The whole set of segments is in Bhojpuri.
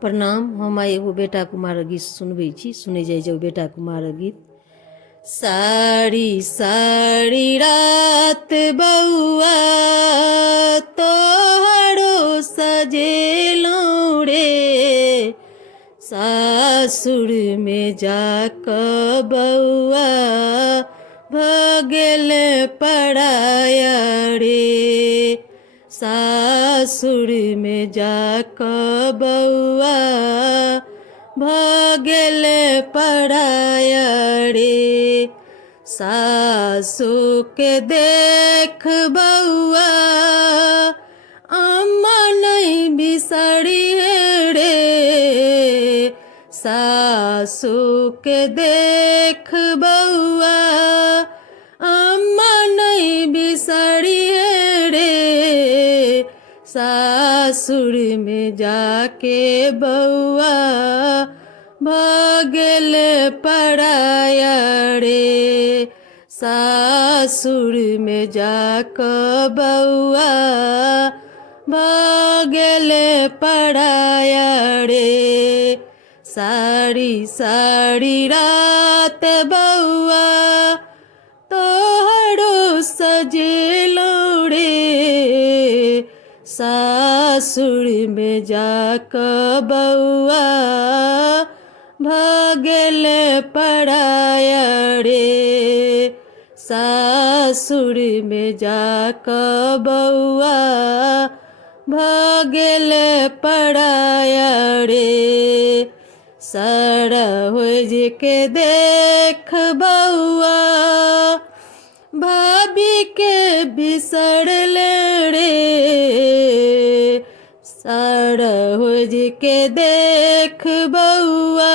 प्रणाम। हम आइ एगो बेटा कुमारक गीत सुनबै छी। सुनै जाइ जाउ बेटा कुमारक गीत। सारी सारी रात बउआ तोहरो सजेलौं रे, सासुर में जाकऽ बउआ भ गेल पराया रे, सासुर में जाकऽ बउआ भ गेल पराया रे, सासु के देख बउआ अम्मा नहीं बिसरिए रे, सासु के देख बउआ अम्मा नहीं बिसरिए रे, सासुर में जाके बउआ भ गेल पराया रे, सासुर में जाकऽ बउआ भ गेल पराया रे, सारी सारी रात बउआ तोहरो सजेलौं रे, सासुर में जाकऽ बउआ भ गेल पराया रे, सासुर में जाकऽ बउआ भ गेल पराया रे, सरोज के देख बउआ भाभी के बिसरल रे, सरोज के देख बउआ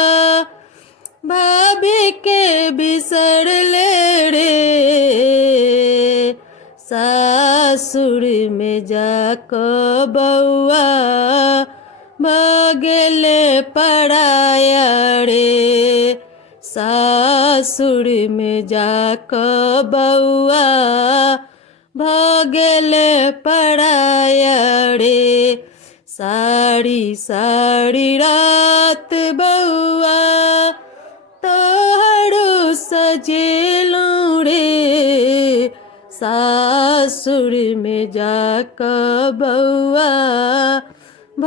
भाभी के बिसरल रे, सासुर में जाकऽ बउआ भ गेल पराया रे, सासुर में जाकऽ बउआ भ गेल पराया रे, सारी सारी रात बउआ तोहरो सजेलौं रे, सासुर में जाकऽ बउआ भ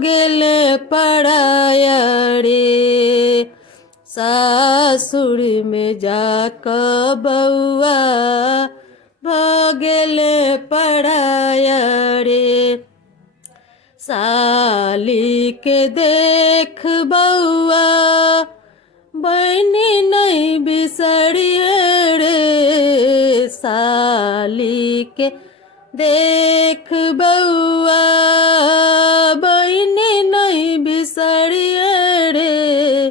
गेल पराया रे, सासुर में जाकऽ बउआ भ गेल पराया रे, साली के देख बउआ बहिनी नहीं बिसरिए रे, साली के देख बउआ बहिनी नहीं बिसरिए रे,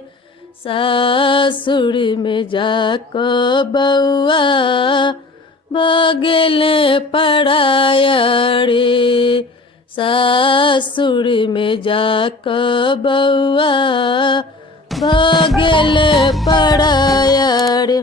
सासुर में जाकऽ बउआ भ गेल पराया रे, सासुर में जाकऽ बउआ भ गेल पराया रे।